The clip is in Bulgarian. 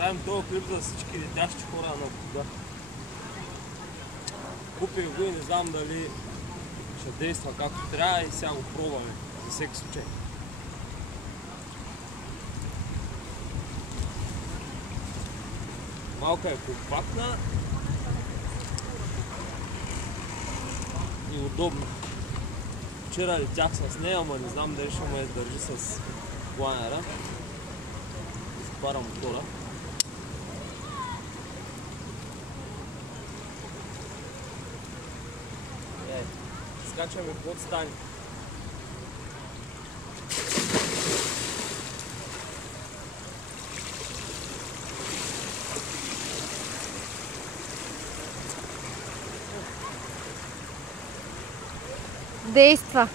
правим този клип за всички летящи хора на вода. Купих го и не знам дали ще действа както трябва и сега го пробваме за всеки случай. Малка е компактна и удобна. Вчера летях с нея, ама не знам дали ще ме издържи с планера. Изпара мотора. Скачаме под стани. Действа.